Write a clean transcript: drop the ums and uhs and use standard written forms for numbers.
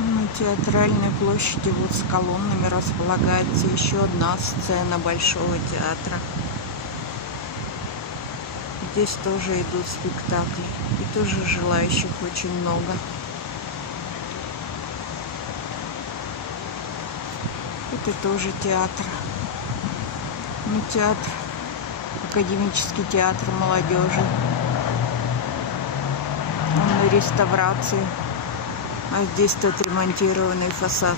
На Театральной площади вот с колоннами располагается еще одна сцена Большого театра. Здесь тоже идут спектакли, и тоже желающих очень много. Это тоже театр. Ну, театр, академический театр молодежи. Он на реставрации. А здесь отремонтированный фасад.